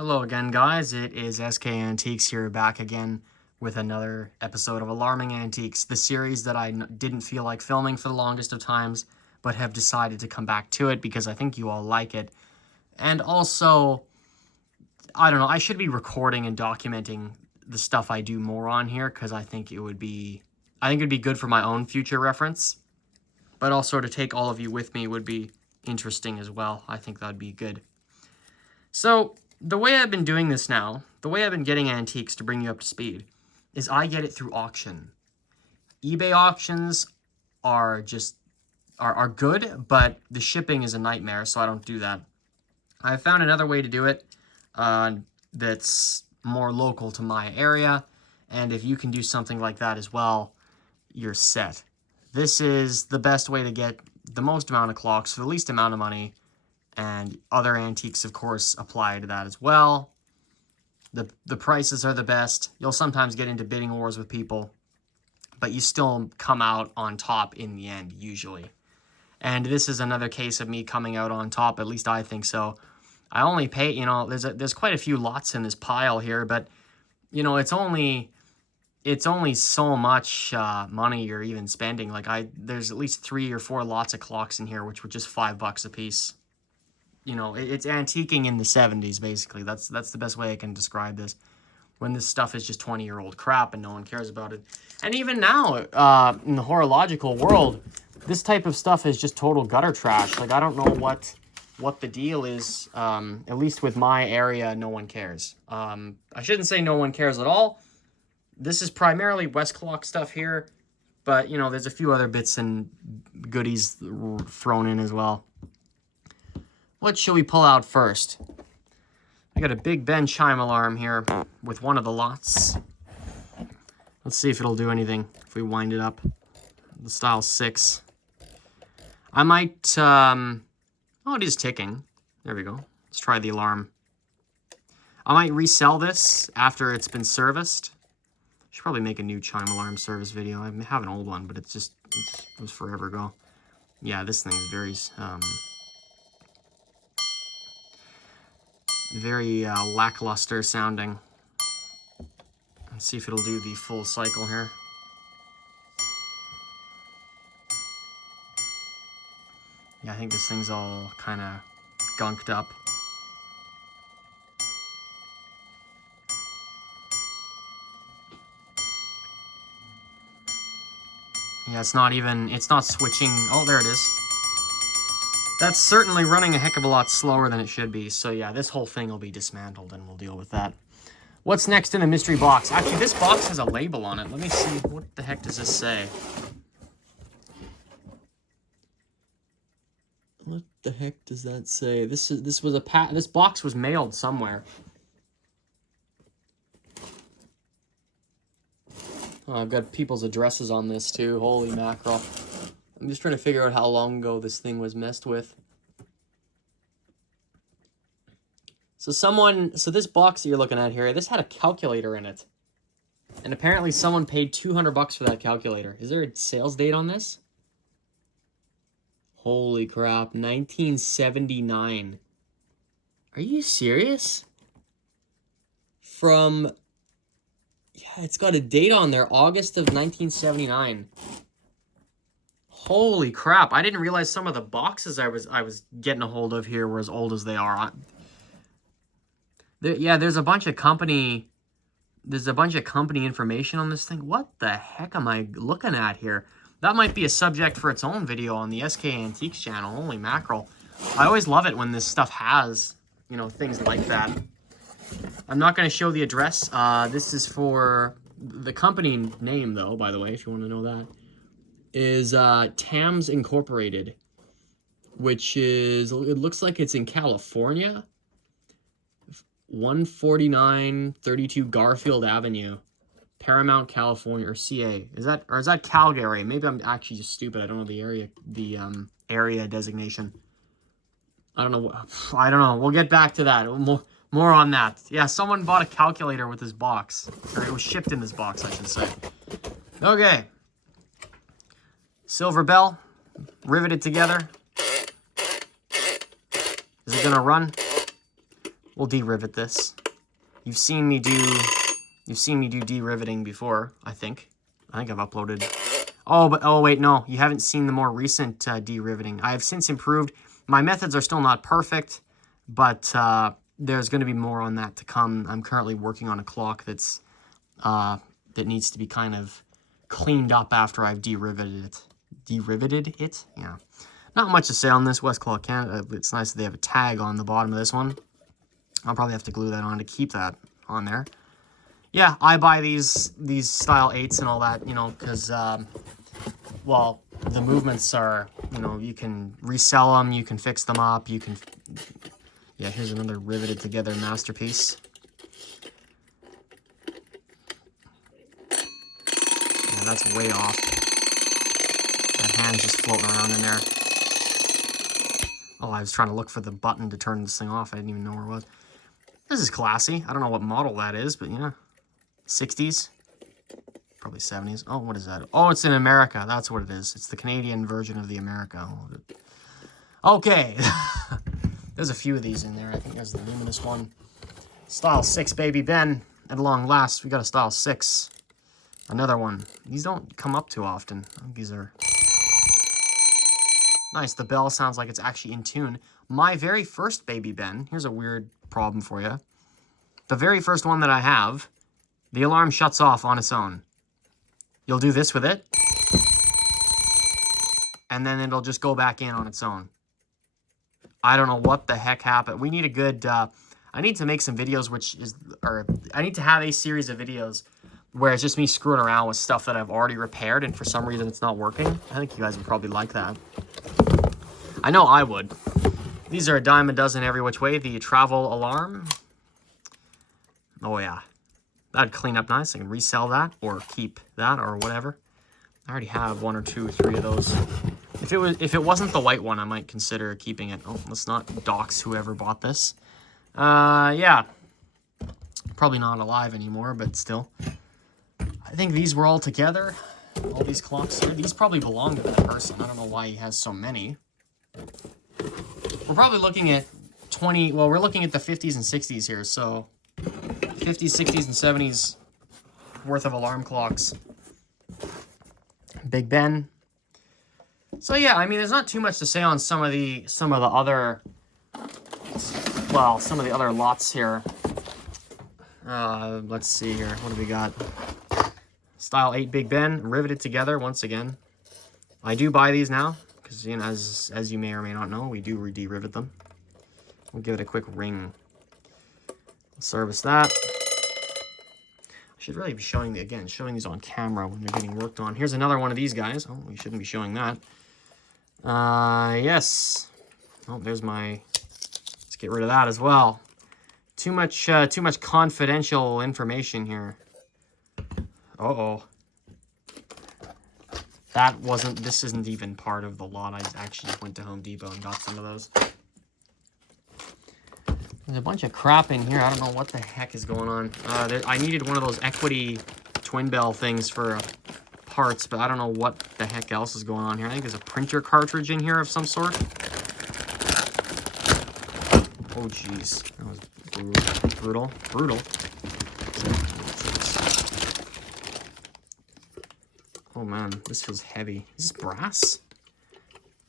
Hello again, guys. It is SK Antiques here, back again with another episode of Alarming Antiques, the series that I didn't feel like filming for the longest of times, but have decided to come back to it because I think you all like it. And also, I don't know, I should be recording and documenting the stuff I do more on here because I think it'd be good for my own future reference, but also to take all of you with me would be interesting as well. I think that'd be good. So, the way I've been doing this now, the way I've been getting antiques to bring you up to speed, is I get it through auction. eBay auctions are good, but the shipping is a nightmare, so I don't do that. I found another way to do it that's more local to my area, and if you can do something like that as well, you're set. This is the best way to get the most amount of clocks for the least amount of money. And other antiques, of course, apply to that as well. The prices are the best. You'll sometimes get into bidding wars with people, but you still come out on top in the end, usually. And this is another case of me coming out on top, at least I think so. I only pay, there's quite a few lots in this pile here, but, it's only so much money you're even spending. There's at least 3 or 4 lots of clocks in here, which were just $5 a piece. It's antiquing in the 70s, basically. That's the best way I can describe this. When this stuff is just 20-year-old crap and no one cares about it. And even now, in the horological world, this type of stuff is just total gutter trash. I don't know what the deal is. At least with my area, no one cares. I shouldn't say no one cares at all. This is primarily West Clock stuff here. But, there's a few other bits and goodies thrown in as well. What should we pull out first? I got a Big Ben chime alarm here with one of the lots. Let's see if it'll do anything if we wind it up. The style 6. I might, oh, it is ticking. There we go. Let's try the alarm. I might resell this after it's been serviced. Should probably make a new chime alarm service video. I have an old one, but it was forever ago. Yeah, this thing is very lackluster sounding. Let's see if it'll do the full cycle here. Yeah, I think this thing's all kind of gunked up. Yeah, it's not switching. Oh, there it is. That's certainly running a heck of a lot slower than it should be. So yeah, this whole thing will be dismantled and we'll deal with that. What's next in the mystery box? Actually, this box has a label on it. Let me see. What the heck does this say? What the heck does that say? This box was mailed somewhere. Oh, I've got people's addresses on this too. Holy mackerel. I'm just trying to figure out how long ago this thing was messed with. So this box that you're looking at here, this had a calculator in it. And apparently someone paid $200 for that calculator. Is there a sales date on this? Holy crap, 1979. Are you serious? Yeah, it's got a date on there, August of 1979. Holy crap, I didn't realize some of the boxes I was getting a hold of here were as old as they are. There's a bunch of company information on this thing. What the heck am I looking at here? That might be a subject for its own video on the SK Antiques channel. Holy mackerel. I always love it when this stuff has, things like that. I'm not going to show the address. This is for the company name, though, by the way, if you want to know that. Is Tams Incorporated, which it looks like it's in California. 14932 Garfield Avenue, Paramount, California, or CA. Is that Calgary? Maybe I'm actually just stupid. I don't know the area designation. I don't know. We'll get back to that. More on that. Yeah, someone bought a calculator with this box, or it was shipped in this box, I should say. Okay. Silver bell, riveted together. Is it gonna run? We'll de-rivet this. You've seen me do de-riveting before, I think. I think I've uploaded. Oh, wait, no. You haven't seen the more recent de-riveting. I have since improved. My methods are still not perfect, but there's going to be more on that to come. I'm currently working on a clock that's that needs to be kind of cleaned up after I've de-riveted it. De-riveted it? Yeah. Not much to say on this Westclaw Canada. It's nice that they have a tag on the bottom of this one. I'll probably have to glue that on to keep that on there. Yeah, I buy these style 8s and all that, you know, because, well, the movements are, you know, you can resell them, you can fix them up, you can... Yeah, here's another riveted together masterpiece. Yeah, that's way off. That hand's just floating around in there. Oh, I was trying to look for the button to turn this thing off. I didn't even know where it was. This is classy. I don't know what model that is, but yeah. 60s? Probably 70s. Oh, what is that? Oh, it's in America. That's what it is. It's the Canadian version of the America. Okay. There's a few of these in there. I think there's the luminous one. Style 6, baby Ben. At long last, we got a Style 6. Another one. These don't come up too often. I think these are... Nice. The bell sounds like it's actually in tune. My very first baby Ben. Here's a weird problem for you. The very first one that I have, the alarm shuts off on its own. You'll do this with it, and then it'll just go back in on its own. I don't know what the heck happened. We need a good, I need to make some videos I need to have a series of videos where it's just me screwing around with stuff that I've already repaired and for some reason it's not working. I think you guys would probably like that. I know I would. These are a dime a dozen every which way. The travel alarm. Oh yeah. That'd clean up nice. I can resell that or keep that or whatever. I already have 1 or 2 or 3 of those. If it wasn't the white one, I might consider keeping it. Oh, let's not dox whoever bought this. Yeah. Probably not alive anymore, but still. I think these were all together. All these clocks here. These probably belong to that person. I don't know why he has so many. We're probably looking at 20... Well, we're looking at the 50s and 60s here, so... 50s, 60s, and 70s worth of alarm clocks. Big Ben. So yeah, I mean, there's not too much to say on some of the other lots here. Let's see here. What do we got? Style 8 Big Ben, riveted together once again. I do buy these now because, you know, as you may or may not know, we do de-rivet them. We'll give it a quick ring. Service that. I should really be showing these on camera when they're getting worked on. Here's another one of these guys. Oh, we shouldn't be showing that. Yes. Oh, there's my... Let's get rid of that as well. Too much confidential information here. Uh-oh. This isn't even part of the lot. I actually went to Home Depot and got some of those. There's a bunch of crap in here. I don't know what the heck is going on. I needed one of those equity twin bell things for parts, but I don't know what the heck else is going on here. I think there's a printer cartridge in here of some sort. Oh, jeez. That was brutal. Brutal. Oh, man. This feels heavy. Is this brass?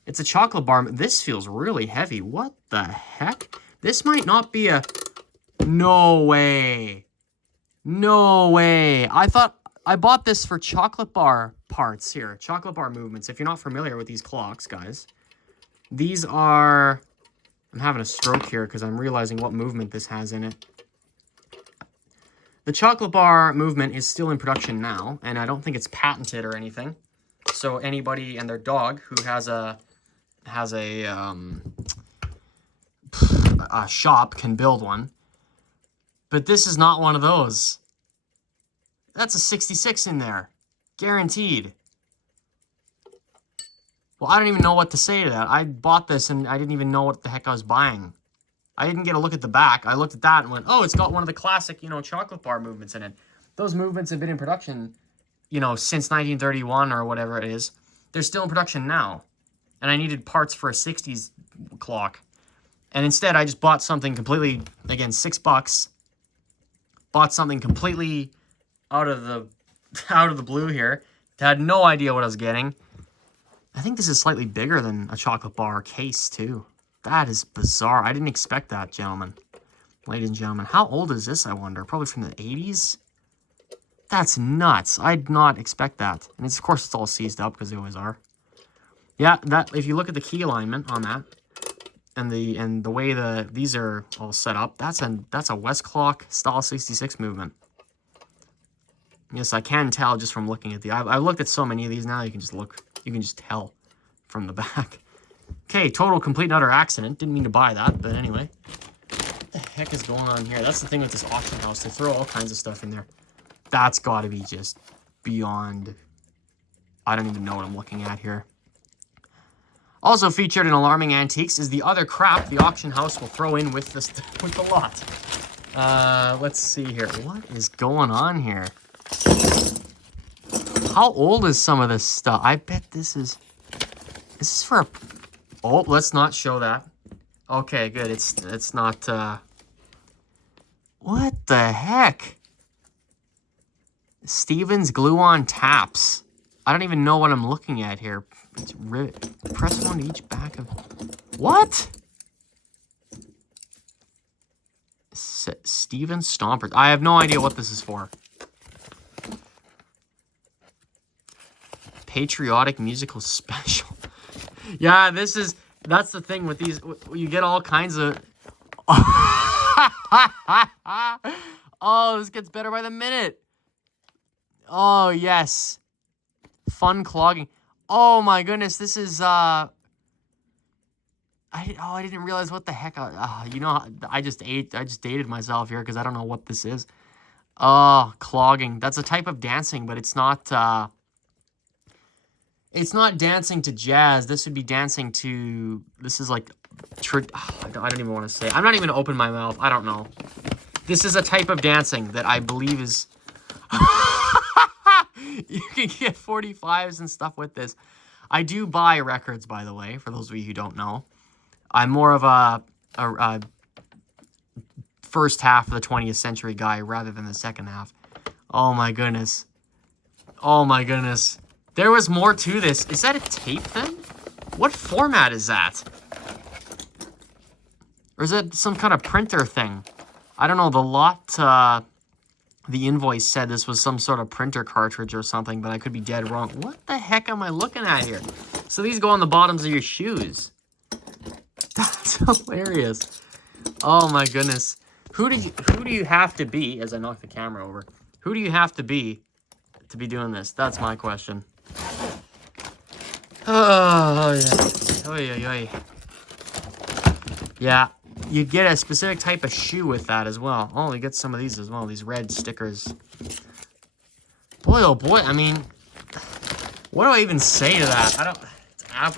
It's a chocolate bar. This feels really heavy. What the heck? This might not be a... No way. No way. I bought this for chocolate bar parts here. Chocolate bar movements. If you're not familiar with these clocks, guys. These are... I'm having a stroke here because I'm realizing what movement this has in it. The chocolate bar movement is still in production now, and I don't think it's patented or anything. So anybody and their dog who has a shop can build one. But this is not one of those. That's a 66 in there. Guaranteed. Well, I don't even know what to say to that. I bought this and I didn't even know what the heck I was buying. I didn't get a look at the back. I looked at that and went, oh, it's got one of the classic, you know, chocolate bar movements in it. Those movements have been in production, you know, since 1931 or whatever it is. They're still in production now. And I needed parts for a 60s clock. And instead, I just bought something completely, again, $6. Bought something completely out of the blue here. Had no idea what I was getting. I think this is slightly bigger than a chocolate bar case, too. That is bizarre. I didn't expect that, gentlemen. Ladies and gentlemen. How old is this, I wonder? Probably from the 80s? That's nuts. I did not expect that. And it's, of course, it's all seized up, because they always are. Yeah, that. If you look at the key alignment on that, and the way these are all set up, that's a West Clock style 66 movement. Yes, I can tell just from looking at I've looked at so many of these now. You can just tell from the back. Okay, total complete and utter accident. Didn't mean to buy that, but anyway. What the heck is going on here? That's the thing with this auction house. They throw all kinds of stuff in there. That's got to be just beyond. I don't even know what I'm looking at here. Also featured in Alarming Antiques is the other crap the auction house will throw in with the lot. Let's see here. What is going on here? How old is some of this stuff? I bet this is for a... Oh, let's not show that. Okay, good. It's not, What the heck? Stevens glue-on taps. I don't even know what I'm looking at here. It's press one to each back of... What? Stevens Stompers. I have no idea what this is for. Patriotic musical special. Yeah, that's the thing with these. You get all kinds of... Oh, this gets better by the minute. Oh, yes. Fun clogging. Oh my goodness, this is I didn't realize what the heck you know, I just dated myself here because I don't know what this is. Oh, clogging. That's a type of dancing, but it's not dancing to jazz. This would be dancing to, this is like I don't even want to say. I'm not even gonna open my mouth. I don't know. This is a type of dancing that I believe is you can get 45s and stuff with this. I do buy records, by the way, for those of you who don't know. I'm more of a first half of the 20th century guy rather than the second half. Oh my goodness. Oh my goodness. There was more to this. Is that a tape then? What format is that? Or is that some kind of printer thing? I don't know. The lot... The invoice said this was some sort of printer cartridge or something, but I could be dead wrong. What the heck am I looking at here? So these go on the bottoms of your shoes. That's hilarious. Oh my goodness. Who do you have to be, as I knock the camera over, who do you have to be doing this? That's my question. Oh, yeah. Oy, oy, oy. Yeah. You get a specific type of shoe with that as well. Oh, you get some of these as well. These red stickers. Boy, oh boy. I mean, what do I even say to that? I don't...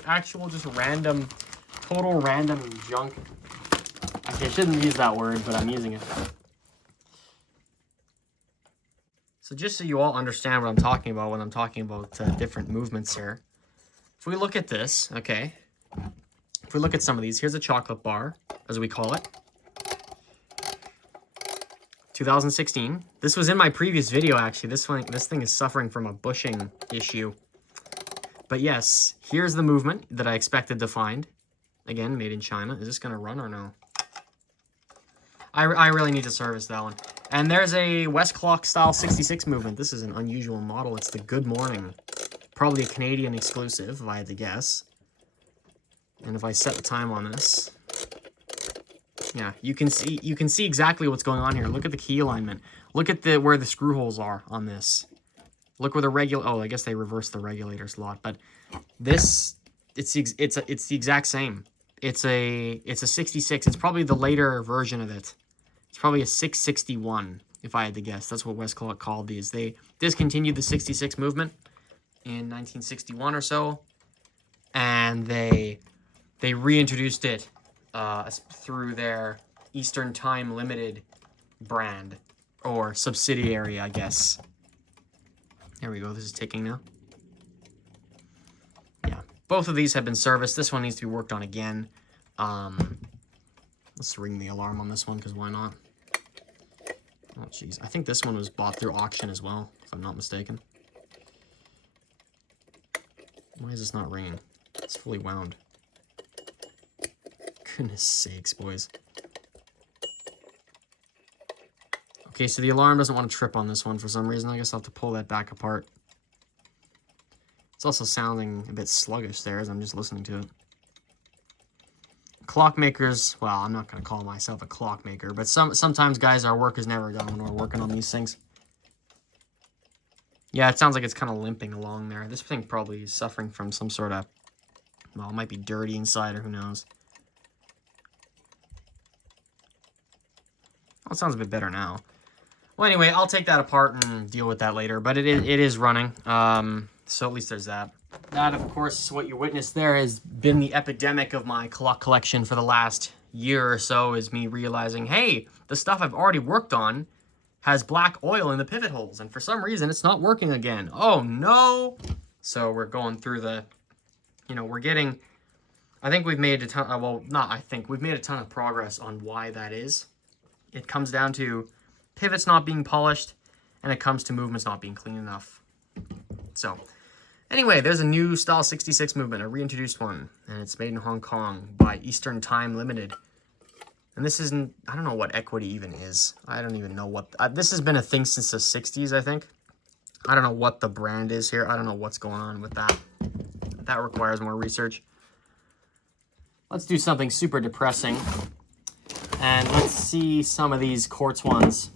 Actual just random... Total random junk. Okay, I shouldn't use that word, but I'm using it. So just so you all understand what I'm talking about when I'm talking about different movements here. If we look at this, okay... If we look at some of these, here's a chocolate bar, as we call it. 2016. This was in my previous video, actually. This thing is suffering from a bushing issue. But yes, here's the movement that I expected to find. Again, made in China. Is this going to run or no? I really need to service that one. And there's a West Clock style 66 movement. This is an unusual model. It's the Good Morning. Probably a Canadian exclusive, if I had to guess. And if I set the time on this, yeah, you can see exactly what's going on here. Look at the key alignment. Look at where the screw holes are on this. Look where the oh, I guess they reversed the regulator slot, but this it's the exact same. It's a 66. It's probably the later version of it. It's probably a 661 if I had to guess. That's what West Clock called these. They discontinued the 66 movement in 1961 or so, and they reintroduced it through their Eastern Time Limited brand, or subsidiary, I guess. There we go. This is ticking now. Yeah, both of these have been serviced. This one needs to be worked on again. Let's ring the alarm on this one, because why not? Oh, jeez. I think this one was bought through auction as well, if I'm not mistaken. Why is this not ringing? It's fully wound. Goodness sakes, boys. Okay, so the alarm doesn't want to trip on this one for some reason. I guess I'll have to pull that back apart. It's also sounding a bit sluggish there as I'm just listening to it. Clockmakers, well, I'm not going to call myself a clockmaker, but sometimes, guys, our work is never done when we're working on these things. Yeah, it sounds like it's kind of limping along there. This thing probably is suffering from some sort of, well, it might be dirty inside or who knows. Oh, it sounds a bit better now. Well, anyway, I'll take that apart and deal with that later, but it is running. So at least there's that. That, of course, what you witnessed there has been the epidemic of my clock collection for the last year or so, is me realizing, hey, the stuff I've already worked on has black oil in the pivot holes, and for some reason it's not working again. Oh no! So we're going through the, we're getting, I think we've made a ton, well, not I think, we've made a ton of progress on why that is. It comes down to pivots not being polished, and it comes to movements not being clean enough. So, anyway, there's a new Style 66 movement, a reintroduced one, and it's made in Hong Kong by Eastern Time Limited. And this isn't, I don't know what equity even is. I don't even know what, this has been a thing since the 60s, I think. I don't know what the brand is here. I don't know what's going on with that. That requires more research. Let's do something super depressing. And let's see some of these quartz ones.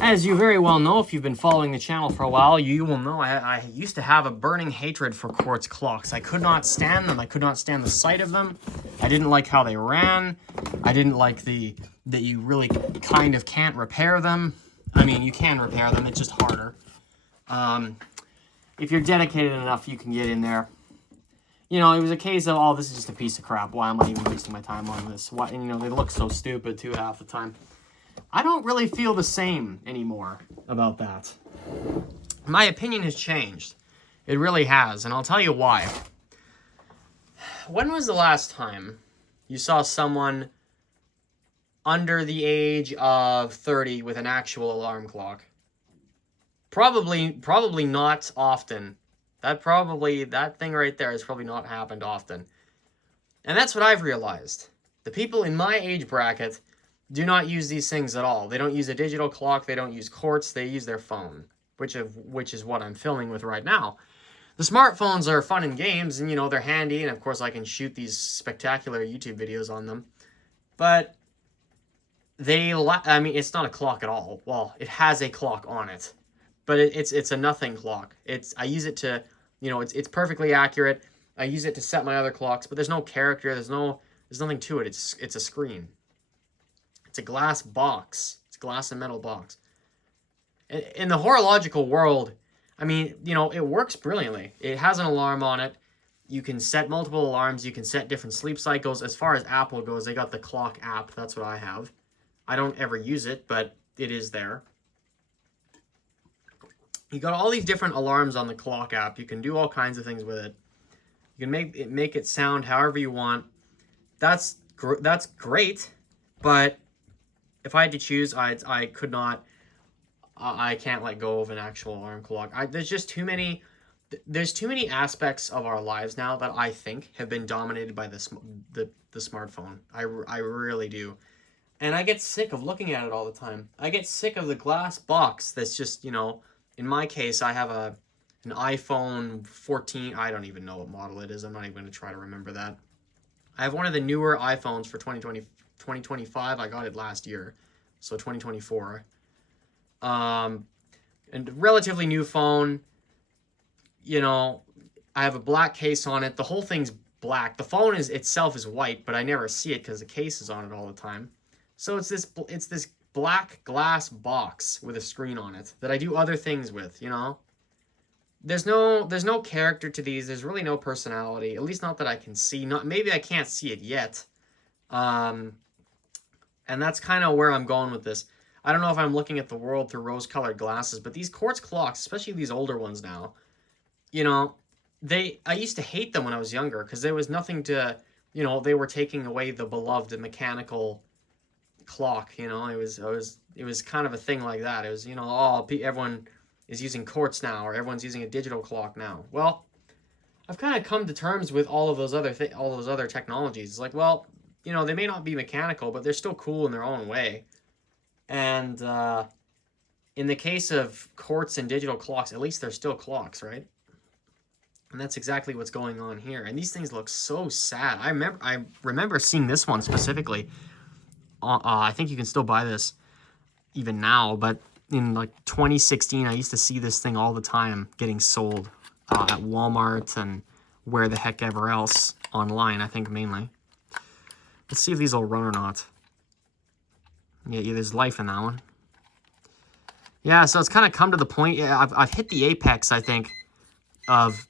As you very well know, if you've been following the channel for a while, you will know I used to have a burning hatred for quartz clocks. I could not stand them. I could not stand the sight of them. I didn't like how they ran. I didn't like that you really kind of can't repair them. I mean, you can repair them. It's just harder. If you're dedicated enough, you can get in there. It was a case of, oh, this is just a piece of crap. Why am I even wasting my time on this? Why? And, they look so stupid, too, half the time. I don't really feel the same anymore about that. My opinion has changed. It really has, and I'll tell you why. When was the last time you saw someone under the age of 30 with an actual alarm clock? Probably not often. That thing right there has probably not happened often. And that's what I've realized. The people in my age bracket do not use these things at all. They don't use a digital clock. They don't use quartz. They use their phone, which is what I'm filming with right now. The smartphones are fun in games, and, they're handy, and, of course, I can shoot these spectacular YouTube videos on them. But it's not a clock at all. Well, it has a clock on it, but it's a nothing clock. I use it to, it's perfectly accurate. I use it to set my other clocks, but there's no character. There's nothing to it. It's a screen. It's a glass box. It's a glass and metal box. In the horological world, I mean, it works brilliantly. It has an alarm on it. You can set multiple alarms. You can set different sleep cycles. As far as Apple goes, they got the clock app. That's what I have. I don't ever use it, but it is there. You got all these different alarms on the clock app. You can do all kinds of things with it. You can make it sound however you want. That's great, but if I had to choose, I could not. I can't let go of an actual alarm clock. There's just too many. There's too many aspects of our lives now that I think have been dominated by the smartphone. I really do, and I get sick of looking at it all the time. I get sick of the glass box that's just, in my case, I have an iPhone 14. I don't even know what model it is. I'm not even going to try to remember that. I have one of the newer iPhones for 2025. I got it last year, so 2024. And relatively new phone. I have a black case on it. The whole thing's black. The phone itself is white, but I never see it because the case is on it all the time. So it's this black glass box with a screen on it that I do other things with. There's no character to these. There's really no personality, at least not that I can see. Maybe I can't see it yet. And that's kind of where I'm going with this. I don't know if I'm looking at the world through rose-colored glasses, but these quartz clocks, especially these older ones now, I used to hate them when I was younger because there was nothing to, you know, they were taking away the beloved mechanical clock. You know, it was kind of a thing like that. It was, you know, oh, everyone is using quartz now, or everyone's using a digital clock now. Well, I've kind of come to terms with all of those other technologies. It's like, well, you know, they may not be mechanical, but they're still cool in their own way. And in the case of quartz and digital clocks, at least they're still clocks, right? And that's exactly what's going on here. And these things look so sad. I remember seeing this one specifically. I think you can still buy this even now, but in like 2016, I used to see this thing all the time getting sold at Walmart and where the heck ever else online, I think mainly. Let's see if these will run or not. Yeah, there's life in that one. Yeah, so it's kind of come to the point. Yeah, I've hit the apex, I think, of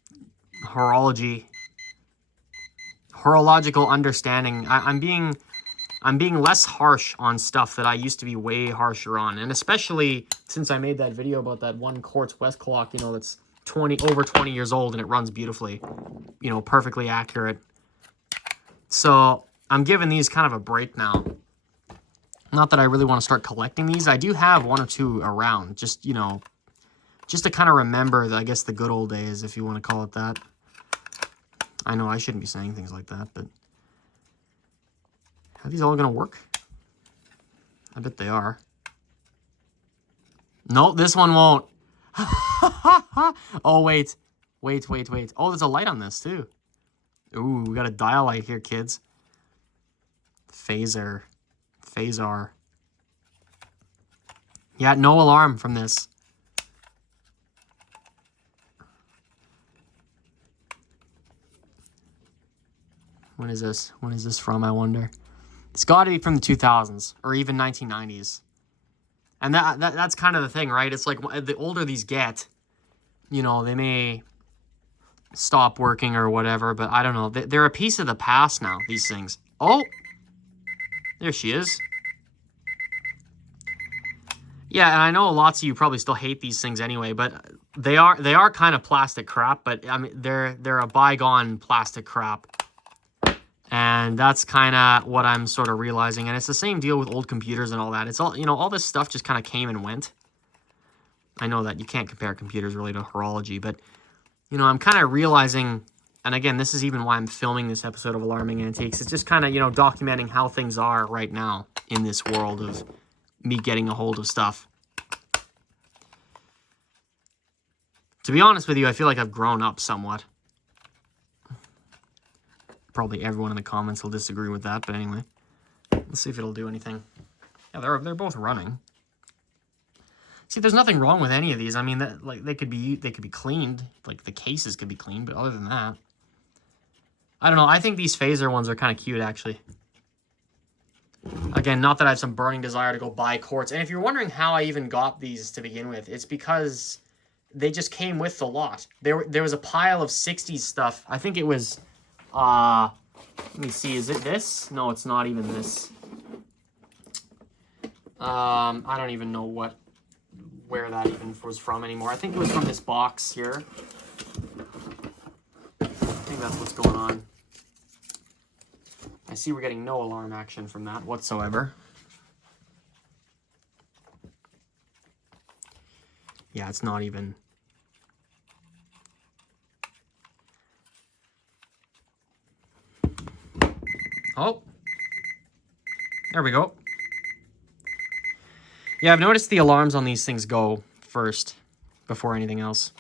horological understanding. I'm being less harsh on stuff that I used to be way harsher on, and especially since I made that video about that one quartz West clock, you know, that's over 20 years old and it runs beautifully, you know, perfectly accurate. So I'm giving these kind of a break now. Not that I really want to start collecting these. I do have one or two around, just, you know, just to kind of remember, I guess, the good old days, if you want to call it that. I know I shouldn't be saying things like that, but are these all going to work? I bet they are. No, this one won't. Oh, wait. Oh, there's a light on this, too. Ooh, we got a dial light here, kids. Phasar. Yeah, no alarm from this. When is this? When is this from, I wonder? It's got to be from the 2000s or even 1990s. And that's kind of the thing, right? It's like the older these get, you know, they may stop working or whatever, but I don't know. They're a piece of the past now, these things. Oh, there she is. Yeah, and I know lots of you probably still hate these things anyway, but they are kind of plastic crap, but I mean they're a bygone plastic crap. And that's kind of what I'm sort of realizing. And it's the same deal with old computers and all that. It's all, you know, all this stuff just kind of came and went. I know that you can't compare computers really to horology, but, you know, I'm kind of realizing, and again, this is even why I'm filming this episode of Alarming Antiques. It's just kind of, you know, documenting how things are right now in this world of me getting a hold of stuff. To be honest with you, I feel like I've grown up somewhat. Probably everyone in the comments will disagree with that, but anyway. Let's see if it'll do anything. Yeah, they're both running. See, there's nothing wrong with any of these. I mean, like they could be cleaned, like the cases could be cleaned, but other than that, I don't know. I think these Phasar ones are kind of cute, actually. Again, not that I have some burning desire to go buy quartz. And if you're wondering how I even got these to begin with, it's because they just came with the lot. There was a pile of 60s stuff. I think it was, let me see, is it this? No, it's not even this. I don't even know where that even was from anymore. I think it was from this box here. I think that's what's going on. I see we're getting no alarm action from that whatsoever. Yeah, it's not even. Oh, there we go. Yeah, I've noticed the alarms on these things go first before anything else.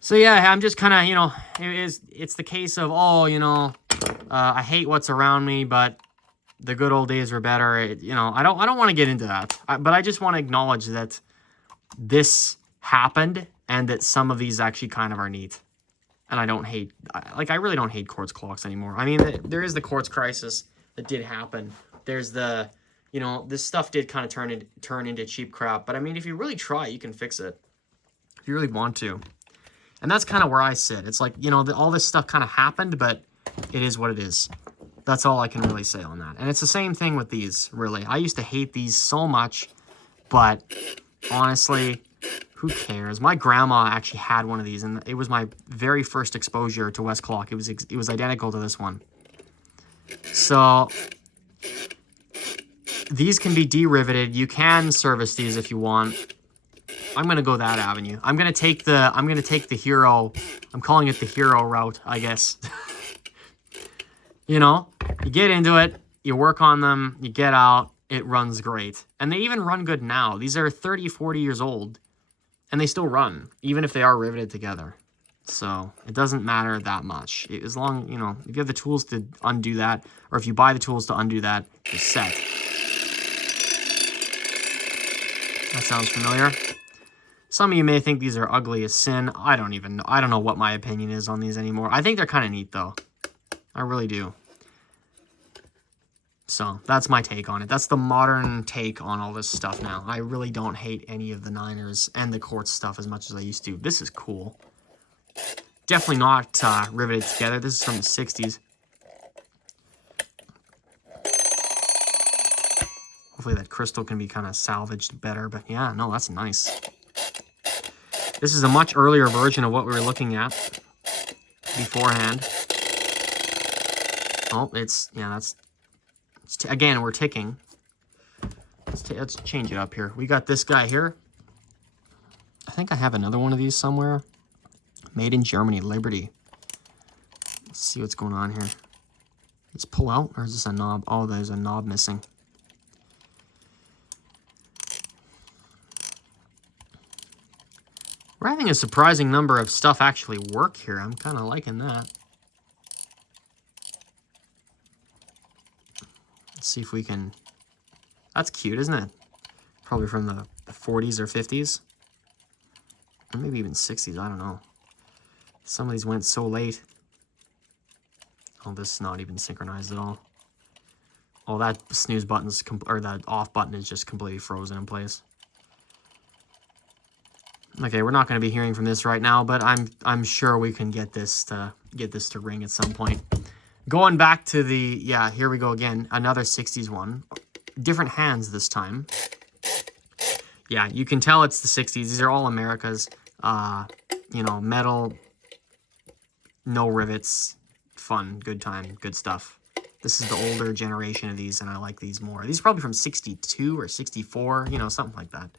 So yeah, I'm just kind of, you know, it's the case of, oh, you know, I hate what's around me, but the good old days were better. You know, I don't want to get into that, but I just want to acknowledge that this happened and that some of these actually kind of are neat. And I don't hate, like, I really don't hate quartz clocks anymore. I mean, there is the quartz crisis that did happen. There's the, you know, this stuff did kind of turn into cheap crap. But I mean, if you really try, you can fix it. If you really want to. And that's kind of where I sit. It's like, you know, all this stuff kind of happened, but it is what it is. That's all I can really say on that. And it's the same thing with these, really. I used to hate these so much, but honestly, Who cares? My grandma actually had one of these, and it was my very first exposure to West Clock. It was identical to this one. So these can be de-riveted. You can service these if you want. I'm gonna go that avenue. I'm gonna take the hero. I'm calling it the hero route, I guess. You know, you get into it, you work on them, you get out, it runs great. And they even run good now. These are 30, 40 years old, and they still run, even if they are riveted together. So it doesn't matter that much. As long, you know, if you have the tools to undo that, or if you buy the tools to undo that, you're set. That sounds familiar. Some of you may think these are ugly as sin. I don't know what my opinion is on these anymore. I think they're kind of neat, though. I really do. So that's my take on it. That's the modern take on all this stuff now. I really don't hate any of the Niners and the Quartz stuff as much as I used to. This is cool. Definitely not riveted together. This is from the 60s. Hopefully that crystal can be kind of salvaged better. But yeah, no, that's nice. This is a much earlier version of what we were looking at beforehand. Oh, again, we're ticking. Let's change it up here. We got this guy here. I think I have another one of these somewhere. Made in Germany, Liberty. Let's see what's going on here. Let's pull out, or is this a knob? Oh, there's a knob missing. We're having a surprising number of stuff actually work here. I'm kind of liking that. Let's see if we can... That's cute, isn't it? Probably from the 40s or 50s. Or maybe even 60s, I don't know. Some of these went so late. Oh, this is not even synchronized at all. Oh, that snooze button's... or that off button is just completely frozen in place. Okay, we're not going to be hearing from this right now, but I'm sure we can get this to ring at some point. Going back to the, yeah, here we go again. Another 60s one. Different hands this time. Yeah, you can tell it's the 60s. These are all Americas. You know, metal, no rivets, fun, good time, good stuff. This is the older generation of these, and I like these more. These are probably from 62 or 64, you know, something like that.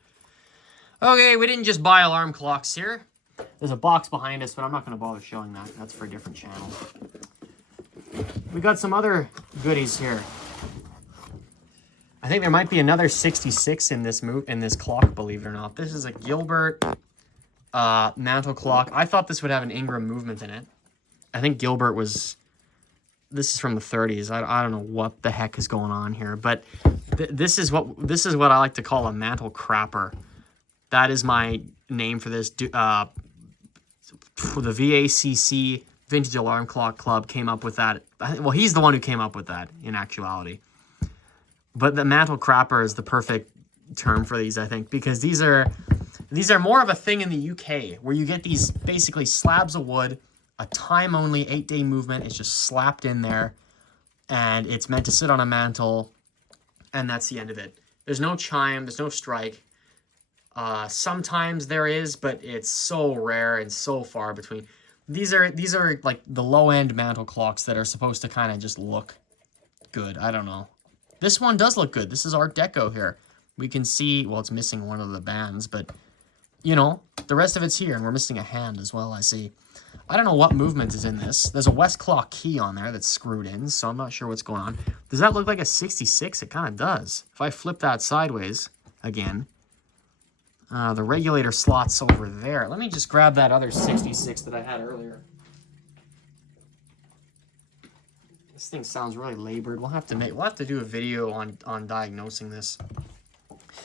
Okay, we didn't just buy alarm clocks here. There's a box behind us, but I'm not going to bother showing that. That's for a different channel. We got some other goodies here. I think there might be another 66 in this clock, believe it or not. This is a Gilbert mantle clock. I thought this would have an Ingram movement in it. I think Gilbert was... This is from the 30s. I don't know what the heck is going on here, but this is what I like to call a mantle crapper. That is my name for this. For the VACC, Vintage Alarm Clock Club, came up with that. Well, he's the one who came up with that, in actuality. But the mantle crapper is the perfect term for these, I think, because these are more of a thing in the UK, where you get these basically slabs of wood, a time-only 8-day movement. It's just slapped in there, and it's meant to sit on a mantle, and that's the end of it. There's no chime, there's no strike. Sometimes there is, but it's so rare and so far between. These are like the low-end mantle clocks that are supposed to kind of just look good. I don't know. This one does look good. This is Art Deco here. We can see, well, it's missing one of the bands, but, you know, the rest of it's here, and we're missing a hand as well, I see. I don't know what movement is in this. There's a West Clock key on there that's screwed in, so I'm not sure what's going on. Does that look like a 66? It kind of does. If I flip that sideways again, the regulator slot's over there. Let me just grab that other 66 that I had earlier. This thing sounds really labored. We'll have to do a video on diagnosing this.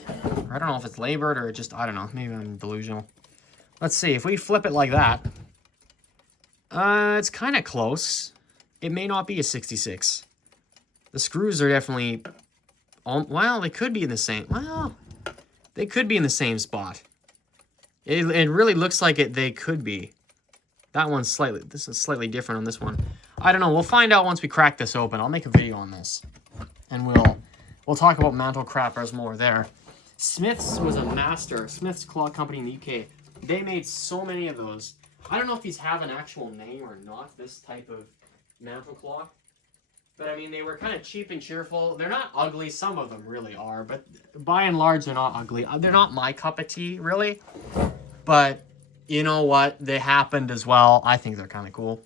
I don't know if it's labored or just, I don't know, maybe I'm delusional. Let's see, if we flip it like that, it's kind of close. It may not be a 66. The screws are definitely, well, they could be in the same, well, they could be in the same spot. It really looks like they could be. This is slightly different on this one. I don't know, we'll find out once we crack this open. I'll make a video on this. And we'll talk about mantle crappers more there. Smith's was a master. Smith's Clock Company in the UK. They made so many of those. I don't know if these have an actual name or not, this type of mantle clock. But I mean, they were kind of cheap and cheerful. They're not ugly. Some of them really are. But by and large, they're not ugly. They're not my cup of tea, really. But you know what? They happened as well. I think they're kind of cool.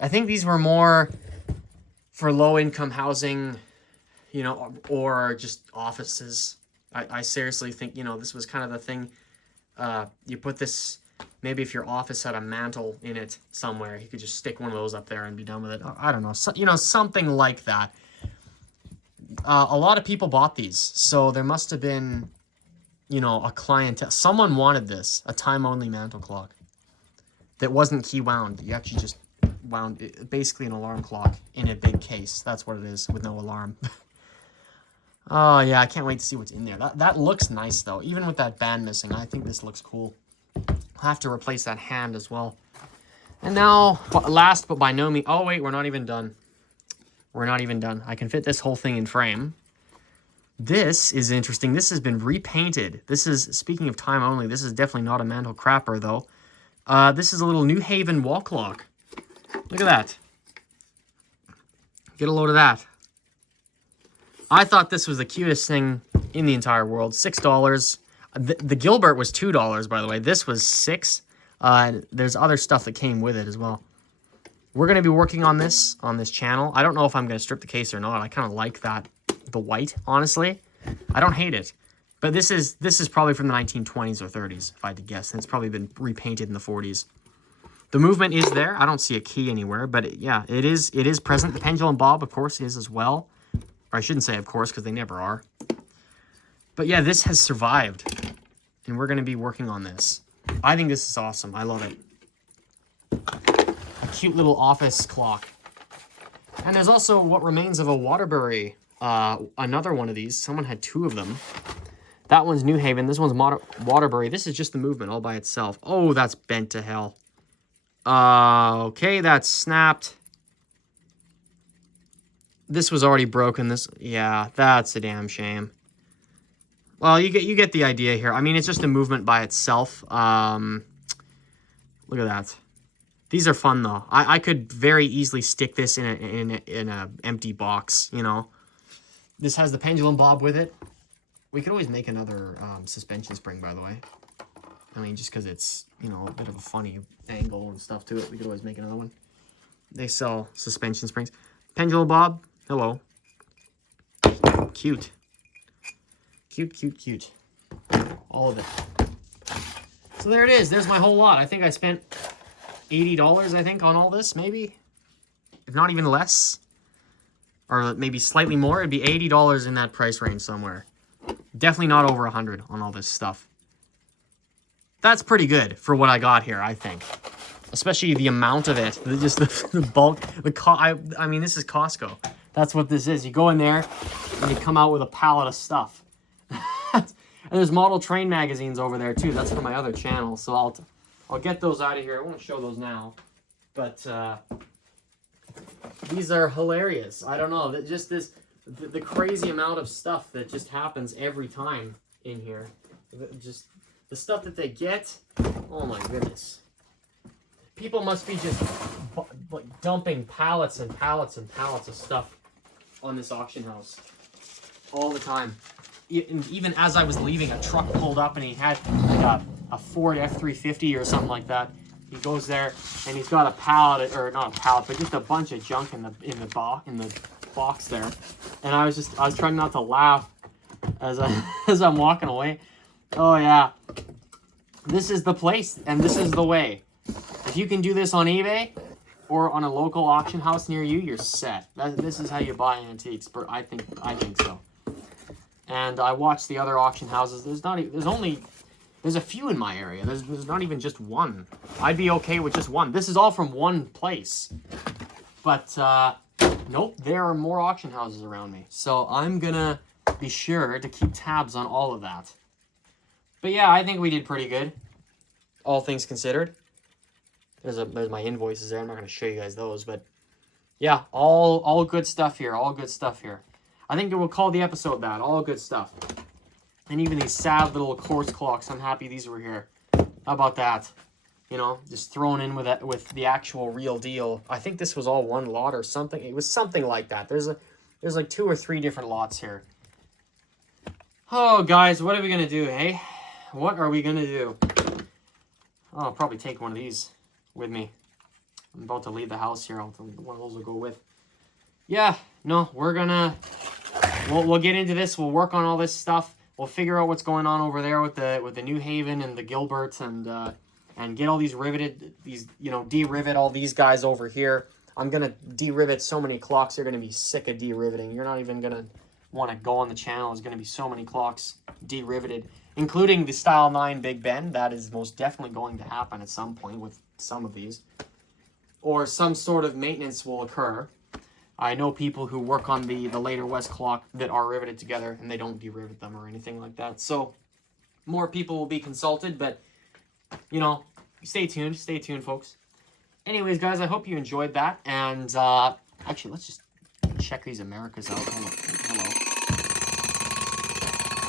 I think these were more for low-income housing, you know, or just offices. I seriously think, you know, this was kind of the thing. You put this, maybe if your office had a mantle in it somewhere, you could just stick one of those up there and be done with it. I don't know, so, you know, something like that. A lot of people bought these, so there must have been, you know, a clientele. Someone wanted this, a time-only mantle clock that wasn't key wound. You actually just wound it, basically an alarm clock in a big case. That's what it is, with no alarm. Oh, yeah, I can't wait to see what's in there. That looks nice, though. Even with that band missing, I think this looks cool. I'll have to replace that hand as well. And now, last but by no means... Oh, wait, we're not even done. We're not even done. I can fit this whole thing in frame. This is interesting. This has been repainted. This is, speaking of time only, this is definitely not a mantle crapper, though. This is a little New Haven wall clock. Look at that. Get a load of that. I thought this was the cutest thing in the entire world. $6. The Gilbert was $2, by the way. This was $6. There's other stuff that came with it as well. We're going to be working on this channel. I don't know if I'm going to strip the case or not. I kind of like that, the white, honestly. I don't hate it. But this is probably from the 1920s or 30s, if I had to guess. And it's probably been repainted in the 40s. The movement is there. I don't see a key anywhere, but yeah, it is present. The pendulum bob, of course, is as well. Or I shouldn't say of course, because they never are. But yeah, this has survived. And we're going to be working on this. I think this is awesome. I love it. A cute little office clock. And there's also what remains of a Waterbury. Another one of these. Someone had two of them. That one's New Haven. This one's Waterbury. This is just the movement all by itself. Oh, that's bent to hell. Okay, that's snapped. This was already broken. Yeah, that's a damn shame. Well, you get the idea here. I mean, it's just a movement by itself. Look at that. These are fun though. I could very easily stick this in a empty box. You know, this has the pendulum bob with it. We could always make another suspension spring, by the way. I mean, just because it's, you know, a bit of a funny angle and stuff to it, we could always make another one. They sell suspension springs. Pendulum bob. Hello. Cute. Cute, cute, cute. All of it. So there it is. There's my whole lot. I think I spent $80, I think, on all this, maybe. If not even less. Or maybe slightly more. It'd be $80 in that price range somewhere. Definitely not over 100 on all this stuff. That's pretty good for what I got here, I think. Especially the amount of it. Just the bulk. I mean, this is Costco. That's what this is. You go in there and you come out with a pallet of stuff. And there's model train magazines over there too. That's for my other channel. So I'll get those out of here. I won't show those now. But these are hilarious. I don't know. Just the crazy amount of stuff that just happens every time in here. Just the stuff that they get. Oh my goodness. People must be just like dumping pallets and pallets and pallets of stuff on this auction house all the time. Even as I was leaving, a truck pulled up and he had like a Ford F-350 or something like that. He goes there and he's got a pallet, or not a pallet, but just a bunch of junk in the box there. And I was trying not to laugh as I'm walking away. Oh yeah, this is the place and this is the way. If you can do this on eBay or on a local auction house near you, you're set. This is how you buy antiques. But I think so. And I watched the other auction houses. There's a few in my area. There's not even just one. I'd be okay with just one. This is all from one place. But nope, there are more auction houses around me. So I'm gonna be sure to keep tabs on all of that. But yeah, I think we did pretty good, all things considered. There's my invoices there. I'm not going to show you guys those, but yeah, all good stuff here. All good stuff here. I think we'll call the episode that. All good stuff. And even these sad little quartz clocks, I'm happy these were here. How about that? You know, just thrown in with the actual real deal. I think this was all one lot or something. It was something like that. There's like 2 or 3 different lots here. Oh, guys, what are we going to do, hey? What are we going to do? Oh, I'll probably take one of these with me. I'm about to leave the house here. One of those will go with. Yeah, no, we're going to... We'll get into this. We'll work on all this stuff. We'll figure out what's going on over there with the New Haven and the Gilberts and get all these riveted, de-rivet all these guys over here. I'm going to de-rivet so many clocks. You're going to be sick of de-riveting. You're not even going to want to go on the channel. There's going to be so many clocks de-riveted, including the Style 9 Big Ben. That is most definitely going to happen at some point with some of these. Or some sort of maintenance will occur. I know people who work on the later West clock that are riveted together and they don't de-rivet them or anything like that. So more people will be consulted, but, you know, stay tuned. Stay tuned, folks. Anyways, guys, I hope you enjoyed that. And actually, let's just check these Americas out. Hello.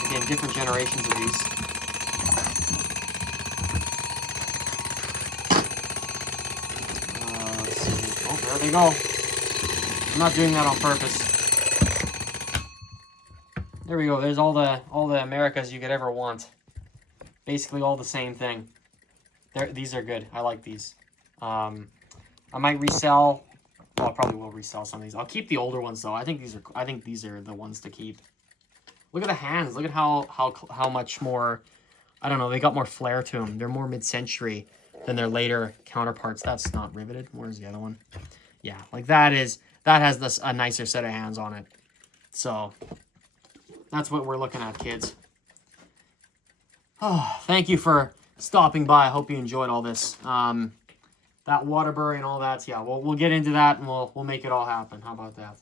Again, different generations of these. Let's see. Oh, there they go. I'm not doing that on purpose. There we go. There's all the Americas you could ever want. Basically all the same thing. These are good. I like these. I might resell. Well, I probably will resell some of these. I'll keep the older ones though. I think these are the ones to keep. Look at the hands. Look at how much more, I don't know, they got more flair to them. They're more mid-century than their later counterparts. That's not riveted. Where's the other one? Yeah, like that has a nicer set of hands on it. So that's what we're looking at, kids. Oh, thank you for stopping by. I hope you enjoyed all this. That Waterbury and all that. Yeah, we'll get into that and we'll make it all happen. How about that?